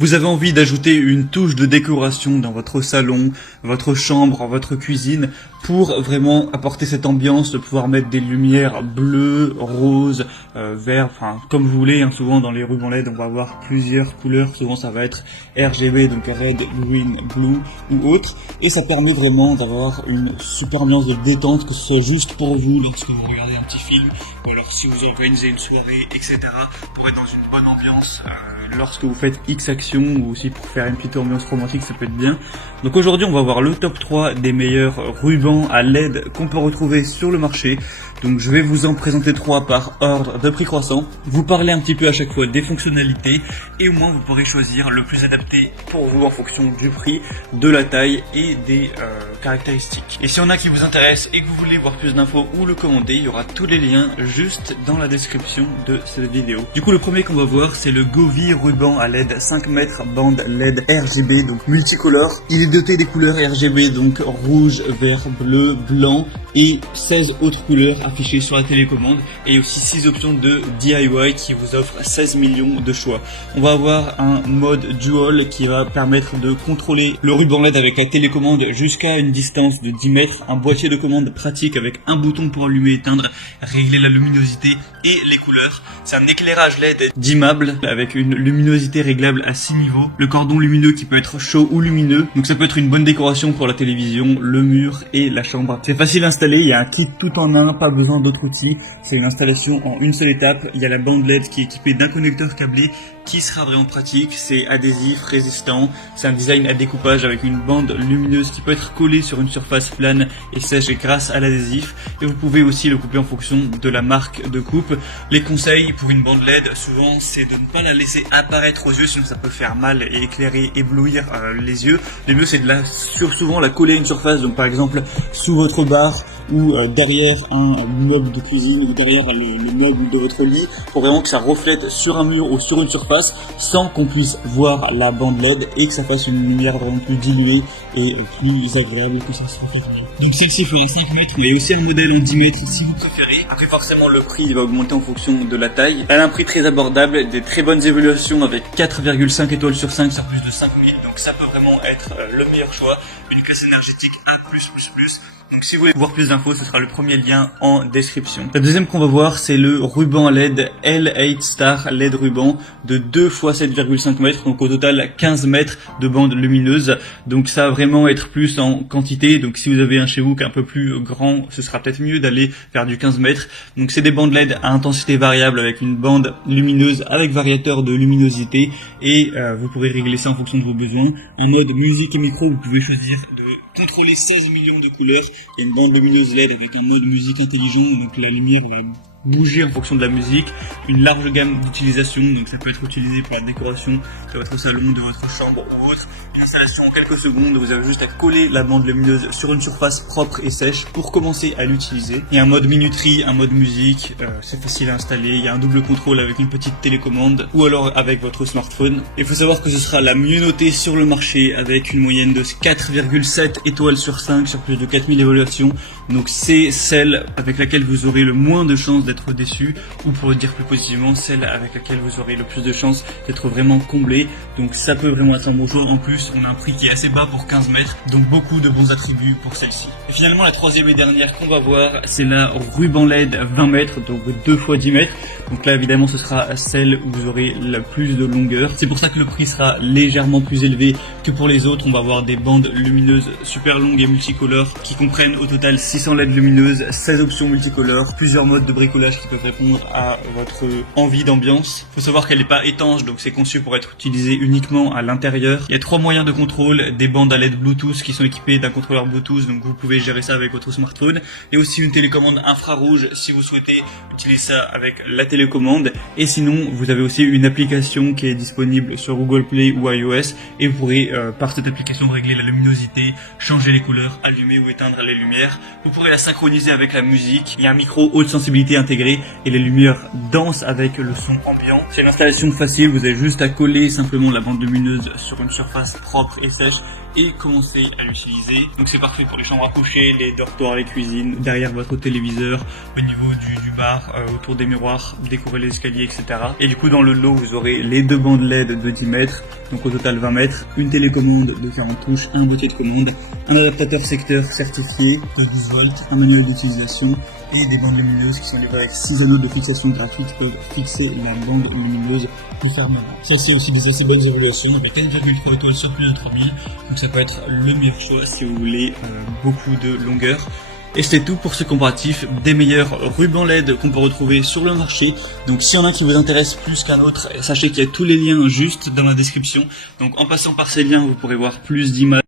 Vous avez envie d'ajouter une touche de décoration dans votre salon, votre chambre, votre cuisine, pour vraiment apporter cette ambiance, de pouvoir mettre des lumières bleues, roses, verts, enfin comme vous voulez. Souvent dans les rubans LED, on va avoir plusieurs couleurs. Souvent ça va être RGB, donc Red, Green, Blue ou autre. Et ça permet vraiment d'avoir une super ambiance de détente, que ce soit juste pour vous lorsque vous regardez un petit film, ou alors si vous organisez une soirée, etc. pour être dans une bonne ambiance. Lorsque vous faites X actions ou aussi pour faire une petite ambiance romantique, ça peut être bien. Donc aujourd'hui on va voir le top 3 des meilleurs rubans à LED qu'on peut retrouver sur le marché. Donc je vais vous en présenter 3 par ordre de prix croissant, vous parler un petit peu à chaque fois des fonctionnalités et au moins vous pourrez choisir le plus adapté pour vous en fonction du prix, de la taille et des caractéristiques. Et s'il y en a qui vous intéressent et que vous voulez voir plus d'infos ou le commander, il y aura tous les liens juste dans la description de cette vidéo. Du coup le premier qu'on va voir c'est le Govee ruban à LED 5 mètres bande LED RGB, donc multicolore. Il est doté des couleurs RGB, donc rouge, vert, bleu, blanc et 16 autres couleurs affichées sur la télécommande et aussi 6 options de DIY qui vous offrent 16 millions de choix. On va avoir un mode dual qui va permettre de contrôler le ruban LED avec la télécommande jusqu'à une distance de 10 mètres, un boîtier de commande pratique avec un bouton pour allumer et éteindre, régler la luminosité et les couleurs. C'est un éclairage LED dimmable avec une luminosité réglable à 6 niveaux, le cordon lumineux qui peut être chaud ou lumineux, donc ça peut être une bonne décoration pour la télévision, le mur et la chambre. C'est facile à installer, il y a un kit tout en un, pas besoin d'autres outils, c'est une installation en une seule étape. Il y a la bande LED qui est équipée d'un connecteur câblé qui sera vraiment pratique, c'est adhésif, résistant, c'est un design à découpage avec une bande lumineuse qui peut être collée sur une surface plane et sèche grâce à l'adhésif, et vous pouvez aussi le couper en fonction de la marque de coupe. Les conseils pour une bande LED souvent c'est de ne pas la laisser apparaître aux yeux, sinon ça peut faire mal et éclairer, éblouir les yeux. Le mieux c'est de souvent la coller à une surface, donc par exemple sous votre bar ou derrière un meuble de cuisine ou derrière le meuble de votre lit, pour vraiment que ça reflète sur un mur ou sur une surface sans qu'on puisse voir la bande LED et que ça fasse une lumière vraiment plus diluée et plus agréable, que ça se reflète bien. Donc celle-ci fera 5 mètres, mais il y a aussi un modèle en 10 mètres si vous préférez. Après forcément le prix il va augmenter en fonction de la taille. Elle a un prix très abordable, des très bonnes évaluations avec 4,5 étoiles sur 5 sur plus de 5000, donc ça peut vraiment être le meilleur choix. Une classe énergétique A+++. Donc si vous voulez voir plus d'infos, ce sera le premier lien en description. La deuxième qu'on va voir, c'est le ruban LED L8 Star LED ruban de 2 x 7,5 mètres, donc au total 15 mètres de bande lumineuse. Donc ça va vraiment être plus en quantité, donc si vous avez un chez vous qui est un peu plus grand, ce sera peut-être mieux d'aller vers du 15 mètres. Donc c'est des bandes LED à intensité variable avec une bande lumineuse avec variateur de luminosité et vous pourrez régler ça en fonction de vos besoins. En mode musique et micro, vous pouvez choisir de contrôler 16 millions de couleurs et une bande lumineuse LED avec un mode musique intelligent, donc la lumière va bouger en fonction de la musique, une large gamme d'utilisation, donc ça peut être utilisé pour la décoration de votre salon, de votre chambre ou autre. Une installation en quelques secondes, vous avez juste à coller la bande lumineuse sur une surface propre et sèche pour commencer à l'utiliser. Il y a un mode minuterie, un mode musique, c'est facile à installer, il y a un double contrôle avec une petite télécommande ou alors avec votre smartphone. Il faut savoir que ce sera la mieux notée sur le marché avec une moyenne de 4,7 étoiles sur 5 sur plus de 4000 évaluations, donc c'est celle avec laquelle vous aurez le moins de chances d'être déçu, ou pour le dire plus positivement, celle avec laquelle vous aurez le plus de chances d'être vraiment comblé. Donc ça peut vraiment être un bon choix. En plus on a un prix qui est assez bas pour 15 mètres, donc beaucoup de bons attributs pour celle-ci. Et finalement la troisième et dernière qu'on va voir, c'est la ruban LED 20 mètres, donc 2 x 10 mètres. Donc là évidemment ce sera celle où vous aurez la plus de longueur, c'est pour ça que le prix sera légèrement plus élevé que pour les autres. On va avoir des bandes lumineuses super longues et multicolores qui comprennent au total 600 LED lumineuses, 16 options multicolores, plusieurs modes de bricolage qui peuvent répondre à votre envie d'ambiance. Il faut savoir qu'elle n'est pas étanche, donc c'est conçu pour être utilisé uniquement à l'intérieur. Il y a 3 moyens de contrôle, des bandes à LED Bluetooth qui sont équipées d'un contrôleur Bluetooth, donc vous pouvez gérer ça avec votre smartphone, et aussi une télécommande infrarouge si vous souhaitez utiliser ça avec la télécommande. Et sinon vous avez aussi une application qui est disponible sur Google Play ou iOS, et vous pourrez par cette application régler la luminosité, changer les couleurs, allumer ou éteindre les lumières. Vous pourrez la synchroniser avec la musique. Il y a un micro haute sensibilité intégré et les lumières dansent avec le son ambiant. C'est une installation facile, vous avez juste à coller simplement la bande lumineuse sur une surface propre et sèche et commencer à l'utiliser. Donc c'est parfait pour les chambres à coucher, les dortoirs, les cuisines, derrière votre téléviseur, au niveau du bar, autour des miroirs, décorer les escaliers, etc. Et du coup dans le lot vous aurez les 2 bandes LED de 10 mètres, donc au total 20 mètres, une télécommande de 40 touches, un boîtier de commande, un adaptateur secteur certifié de 12 volts, un manuel d'utilisation et des bandes lumineuses qui sont livrées avec 6 anneaux de fixation gratuite qui peuvent fixer la bande lumineuse pour faire maintenant. Ça c'est aussi des assez bonnes évaluations avec 4,3 étoiles sur plus de 3000, donc ça peut être le meilleur choix si vous voulez beaucoup de longueur. Et c'était tout pour ce comparatif des meilleurs rubans LED qu'on peut retrouver sur le marché. Donc s'il y en a qui vous intéresse plus qu'un autre, sachez qu'il y a tous les liens juste dans la description. Donc en passant par ces liens, vous pourrez voir plus d'images.